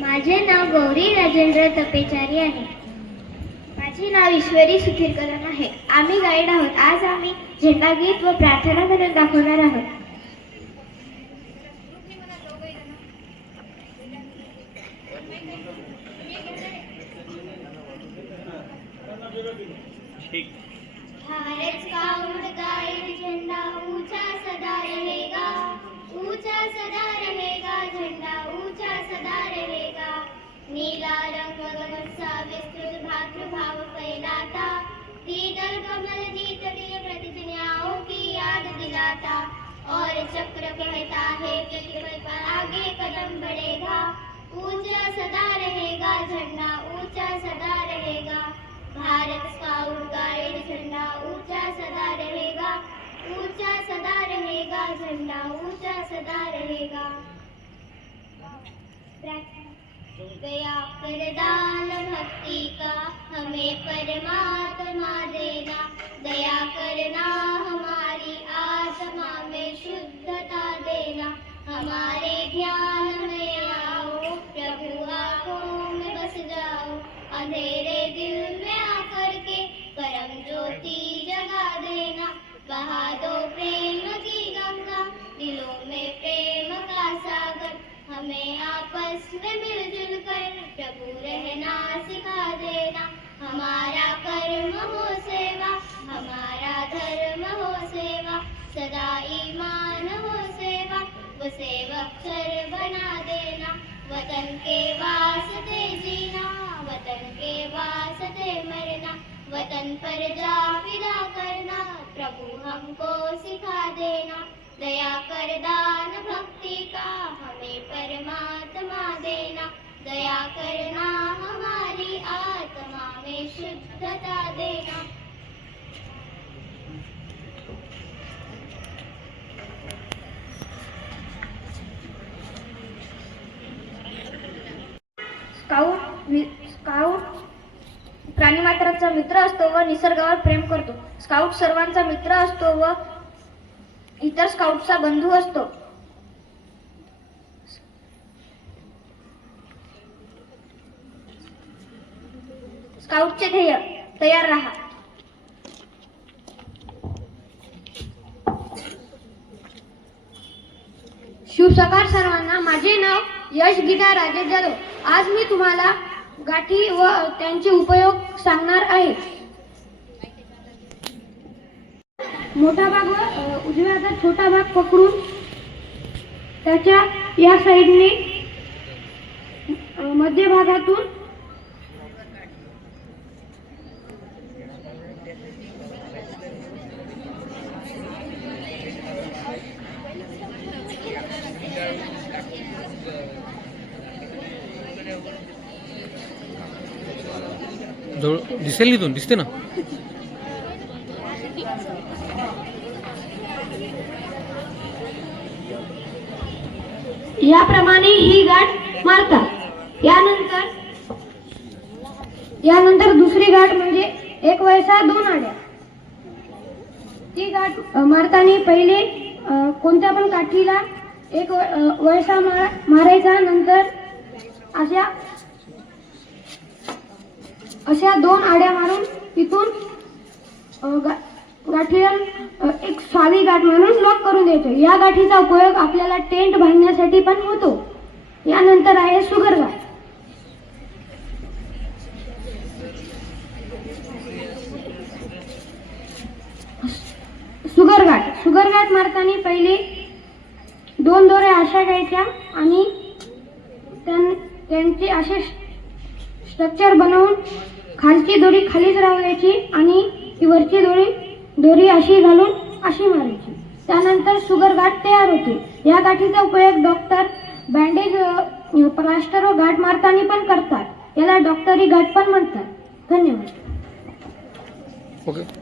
माझे नाव गौरी राजेंद्र तपेचारी आहे. माझे नाव ईश्वरी सुधीर कदम आहे. आम्ही गाईड आहोत. आज आम्ही झेंडा गीत व प्रार्थना करून दाखवणार आहोत. भारत कमल जीत के प्रतिज्ञाओं की याद दिलाता। और चक्र कहता है कि पर आगे कदम बढ़ेगा। ऊँचा सदा रहेगा झंडा ऊँचा सदा रहेगा। भारत स्काउट गाइड झंडा ऊँचा सदा रहेगा। ऊँचा सदा रहेगा झंडा ऊँचा सदा रहेगा। गया करदान भक्ति का हमें परमात्मा देना। दया करना हमारी आत्मा में शुद्धता देना। हमारे ध्यान में आओ प्रभु आंखों में बस जाओ। अंधेरे दिल में आकर के परम ज्योति जगा देना। बहा दो प्रेम हमारा कर्म हो सेवा हमारा धर्म हो सेवा सदा ईमान हो सेवा व सेवक सर बना देना वतन के वास्ते जीना वतन के वास्ते मरना वतन पर जा फिदा करना प्रभु हमको सिखा देना दया कर दान भक्ति का हमें परमात्मा देना दया करना शुद्धता देना। स्काउट स्काउट प्राणीमात्राचा मित्र असतो व निसर्गावर प्रेम करतो. स्काउट सर्वांचा मित्र असतो व इतर स्काउटचा बंधू असतो. स्काउटचे ध्येय. तयार राहा. शिव सर्वांना. माझे नाव यश गीता राजेश जाधव. आज मी तुम्हाला गाठी व त्यांचे उपयोग सांगणार आहे. मोठा भाग व उजव्याचा छोटा भाग पकडून त्याच्या या साईडने मध्यभागातून जवळ दिसेल इथून दिसते ना. याप्रमाणे ही गाठ मारतात. यानंतर यानंतर दुसरी गाठ म्हणजे एक वयसा दोन आड्या. ती गाठ मारताना पहिले कोणत्या पण काठीला एक वयसा मारायचा. नंतर अशा अशा दोन आड्या मारून तिथून गा- गाठीला एक साधी गाठ म्हणून लॉक करून देतो या गाठीचा उपयोग आपल्याला टेंट बांधण्यासाठी पण होतो. यानंतर आहे सुगर गाठ. सुगर गाठ. सुगर गाठ मारताना पहिले दोन दोऱ्या अशा घ्यायच्या आणि त्यां- त्यांचे असे स्ट्रक्चर बनवून खालची दोरी खालीच राहायची आणि ती वरची दोरी दोरी अशी घालून अशी मारायची. त्यानंतर शुगर गाठ तयार होते. या गाठीचा उपयोग डॉक्टर बँडेज प्लास्टर व गाठ मारताना पण करतात. याला डॉक्टरी गाठ पण म्हणतात. धन्यवाद. ओके